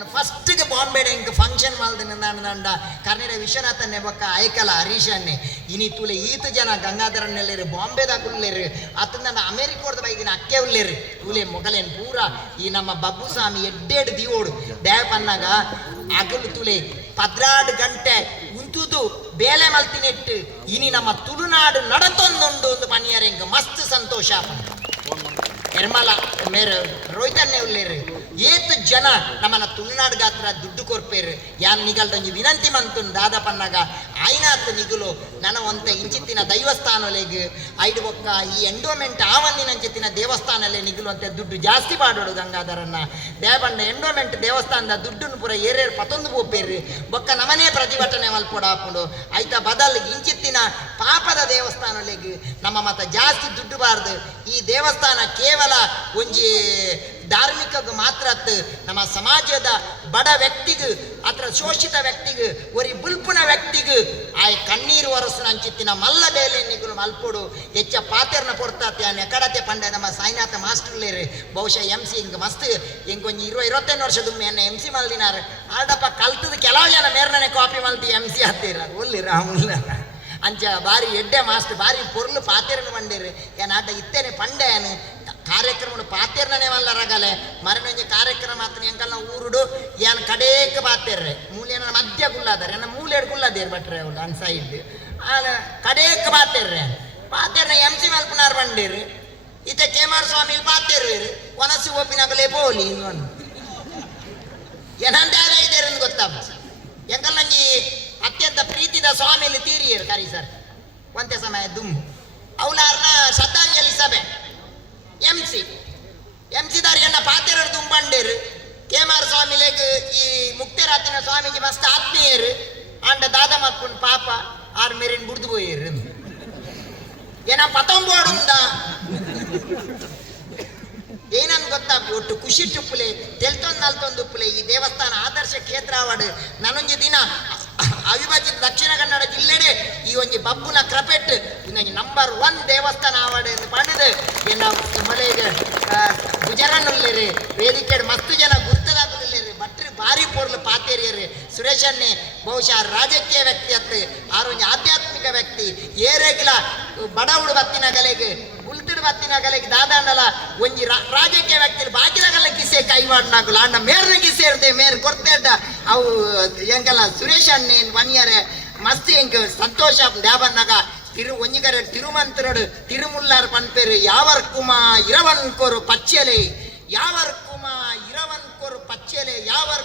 ಫಸ್ಟ್ಗೆ ಬಾಂಬೆಡೆ ಇಂಕ ಫಂಕ್ಷನ್ ಮಲ್ದಿನಂಡ ಕರ್ನಾಟಕ ವಿಶ್ವನಾಥನ್ನೇ ಬೊಕ್ಕ ಐಕಲ ಹರೀಶನ್ನೇ ಇನಿ ತೂಲೆ ಈತು ಜನ ಗಂಗಾಧರನ್ನೆಲ್ಲೇರು ಬಾಂಬೆದಾಗ ಉಳ್ಳೇರು ಅತಂದ ಅಮೇರಿಕೋರ್ದ ಬೈದಿನ ಅಕ್ಕೆ ಉಳ್ಳೇರು ತೂಲೆ ಮೊಗಲೇನು ಪೂರ ಈ ನಮ್ಮ ಬಬ್ಬು ಸ್ವಾಮಿ ಎಡ್ಡೆಡು ದಿವೋಡು ದೇವಪನ್ನಾಗ ಅಗಲು ತೂಲೆ 16 ಗಂಟೆ ಉಂತುದು ಬೇಲೆ ಮಲ್ತಿನೆಟ್ಟು ಇನಿ ನಮ್ಮ ತುಳುನಾಡು ನಡತೊಂದುಂಡು ಒಂದು ಪನ್ನಿಯರೆ ಇಂಕ ಮಸ್ತ್ ಸಂತೋಷ ನಿರ್ಮಲ ಮೇರೆ ರೋಹಿತನ್ನೇ ಉಳ್ಳೇರು ಏತು ಜನ ನಮ್ಮನ್ನ ತುಳುನಾಡು ಗಾತ್ರ ದುಡ್ಡು ಕೊರ್ಪೇರು ಯಾನ್ ನಿಗಲ್ದೊಂಜಿ ವಿನಂತಿ ಮಂತುನ್ ದಾದ ಪನ್ನಾಗ ಆಯ್ನಾತ್ ನಿಗುಲು ನನ್ನ ಒಂತೆ ಇಂಚಿತ್ತಿನ ದೈವಸ್ಥಾನಲೆಗ್ ಐಡು ಬೊಕ್ಕ ಈ ಎಂಡೋಮೆಂಟ್ ಆವಂದಿನಂಚಿತ್ತಿನ ದೇವಸ್ಥಾನಲ್ಲೇ ನಿಗುಲು ಅಂತ ದುಡ್ಡು ಜಾಸ್ತಿ ಪಾಡೋಡು ಗಂಗಾಧರನ್ನ ದೇವಣ್ಣ ಎಂಡೋಮೆಂಟ್ ದೇವಸ್ಥಾನದ ದುಡ್ಡನ್ನು ಪೂರ ಏರೇರು ಪತೊಂದು ಪೋಪೇರು ಬೊಕ್ಕ ನಮನೇ ಪ್ರತಿಭಟನೆ ಮಲ್ಪೊಡ ಹಾಕೊಂಡು ಆಯ್ತಾ ಬದಲ್ ಇಂಚಿತ್ತಿನ ಪಾಪದ ದೇವಸ್ಥಾನಲೆಗ್ ನಮ್ಮ ಮತ ಜಾಸ್ತಿ ದುಡ್ಡು ಬಾರ್ದು ಈ ದೇವಸ್ಥಾನ ಕೇವಲ ಒಂಜಿ ಧಾರ್ಮಿಕಗ್ ಮಾತ್ರ ನಮ್ಮ ಸಮಾಜದ ಬಡ ವ್ಯಕ್ತಿಗೂ ಅಥವಾ ಶೋಷಿತ ವ್ಯಕ್ತಿಗೂ ಒರಿ ಬುಲ್ಪುನ ವ್ಯಕ್ತಿಗೂ ಆಯ್ ಕಣ್ಣೀರು ಒರಸು ಅಂಚಿತ್ತಿನ ಮಲ್ಲ ಬೇಲೆ ನಿಗುಲು ಮಲ್ಪೊಡು ಹೆಚ್ಚ ಪಾತೆರ್ನ ಕೊಡ್ತಾತೆ ಆ ನೆಕಡತೆ ಪಂಡೆ ನಮ್ಮ ಸಾಯಿನಾಥ ಮಾಸ್ಟರ್ಲೇರು ಬಹುಶಃ MC ಹಿಂಗೆ ಮಸ್ತ್ ಹಿಂಗೊಂದು 20-25 ವರ್ಷದ ಎಮ್ ಸಿ ಮಲ್ದಿನಾರ ಆಡಪ್ಪ ಕಲ್ತದ ಕೆಲವು ಜನ ಮೇರ್ನೇ ಕಾಪಿ ಮಲ್ತಿ MC ಹತ್ತಿರ ಒಲ್ಲಿರ ಅಂಚ ಬಾರಿ ಎಡ್ಡೆ ಮಾಸ್ಟರ್ ಬಾರಿ ಪೊರ್ಲು ಪಾತೆರ್ನ ಮಂಡೇರು ಏನ್ ಆಟ ಇತ್ತೇನೆ ಪಂಡೆ ಏನು ಕಾರ್ಯಕ್ರಮ ಪಾತೆರ್ನೇ ಮಲ್ಲರಾಗಲೆ ಮರನೊಂಜಿ ಕಾರ್ಯಕ್ರಮ ಆತನ ಎಂಕಲ್ನ ಊರುಡು ಏನ್ ಕಡೇಕ ಪಾತೆರ್ರೆ ಮೂಲೆನ ಮಧ್ಯ ಗುಲ್ಲಾದಾರೆ ನನ್ನ ಮೂಲೆಡ್ ಗುಲ್ಲದೇರು ಬಟ್ರೆ ಅವಳು ಅನ್ ಸೈಡ್ ಕಡೇಕ ಪಾತೆರ್ರೆ ಪಾತೆರ್ನ MC ಮಲ್ಪನಾರ್ ಬಂಡೇರು ಇತ್ತೆ ಕೇಮಾರ್ ಸ್ವಾಮಿ ಪಾತೆರ್ವೇರು ಒನಸು ಒಪ್ಪಿನಾಗಲೇ ಬೋಲಿ ಇನ್ನೊಂದು ಏನಂತ ಇದ್ದೇರು ಗೊತ್ತಪ್ಪ ಎಂಕಲ್ನಂಜಿ ಅತ್ಯಂತ ಪ್ರೀತಿದ ಸ್ವಾಮಿಯಲ್ಲಿ ತೀರಿಯರು ಕರಿ ಸರ್ ಒಂತೆ ಸಮಯ ದುಂಬು ಅವಳಾರ್ನ ಶ್ರದ್ಧಾಂಜಲಿ ಸಭೆ MC ದಾರಿಯನ್ನ ಪಾತೆರರು ದುಂಬಂಡೇರು ಕೇಮಾರ್ ಸ್ವಾಮಿಲೆಗ್ ಈ ಮುಕ್ತಿರಾತಿನ ಸ್ವಾಮಿಗೆ ಮಸ್ತ್ ಆತ್ಮೀಯರು ಆಂಡ ದಾದ ಮತ್ಕೊಂಡು ಪಾಪ ಆರ್ ಮೇರಿನ ಬುಡ್ದು ಹೋಯ್ರು ಏನ ಪತಂಬೋಡುಂದ ಏನಂದ್ ಗೊತ್ತಾಪಿ ಒಟ್ಟು ಖುಷಿ ಟುಪ್ಪುಲೆ ತೆಲ್ತೊಂದು ಉಪ್ಪುಲೆ ಈ ದೇವಸ್ಥಾನ ಆದರ್ಶ ಕ್ಷೇತ್ರ ಅವಾರ್ಡ್ ನಾನೊಂಜಿ ದಿನ ಅವಿಭಜಿತ ದಕ್ಷಿಣ ಕನ್ನಡ ಜಿಲ್ಲೆಡೆ ಈ ಒಂಜಿ ಬಬ್ಬುನ ಕ್ರಪೆಟ್ ಇನ್ನೊಂದು ನಂಬರ್ 1 ದೇವಸ್ಥಾನ ಅವಾರ್ಡ್ ಎಂದು ಪಡೆದು ಏನು ಮಲೆಗೆ ಗುಜರನ್ನುಳ್ಳೇರಿ ವೇದಿಕೆ ಮಸ್ತ್ ಜನ ಗುರ್ತದಾಗಲಿಲ್ಲೇರಿ ಭಟ್ರು ಭಾರಿ ಪೊರ್ಲು ಪಾತೇರಿಯರು ಸುರೇಶನ್ನೇ ಬಹುಶಃ ರಾಜಕೀಯ ವ್ಯಕ್ತಿ ಅತ್ತು ಆರೊಂಜಿ ಆಧ್ಯಾತ್ಮಿಕ ವ್ಯಕ್ತಿ ಏರೆಗಿಲ ಬಡವುಡು ಬತ್ತಿನ ಗಲೆಗೆ ಉಲ್ತಿಡು ಬತ್ತಿನ ಗಲೆಗೆ ದಾದಾಂಡಲ ಒಂಜಿ ರಾಜಕೀಯ ವ್ಯಕ್ತಿ ಬಾಕಿದಾಗಲ್ಲ ಕಿಸೆ ಕೈವಾಡ್ನಾಗಲ್ಲ ಅಣ್ಣ ಮೇರ್ನ ಕಿಸೆ ಇರ್ತೇವೆ ಮೇರ್ ಕೊಡ್ತೇಟ ಅವು ಎಂಕಲ್ಲ ಸುರೇಶ್ ಅಣ್ಣೇನು ಬನ್ನಿಯಾರೆ ಮಸ್ತ್ ಎಂಕ ಸಂತೋಷ ಡ್ಯಾಬನ್ನಾಗ ಒಂಜಿಗರ ತಿರುಮಂತ್ರಡು ತಿರುಮುಲ್ಲಾರ್ ಪನ್ಪೇರು ಯಾವರ್ಕುಮ ಇರವನ್ಕೊರು ಪಚ್ಚೆಲೆ ಯಾವರ್ಕುಮ ಇರವನ್ಕೊರು ಪಚ್ಚೆಲೆ ಯಾವರ್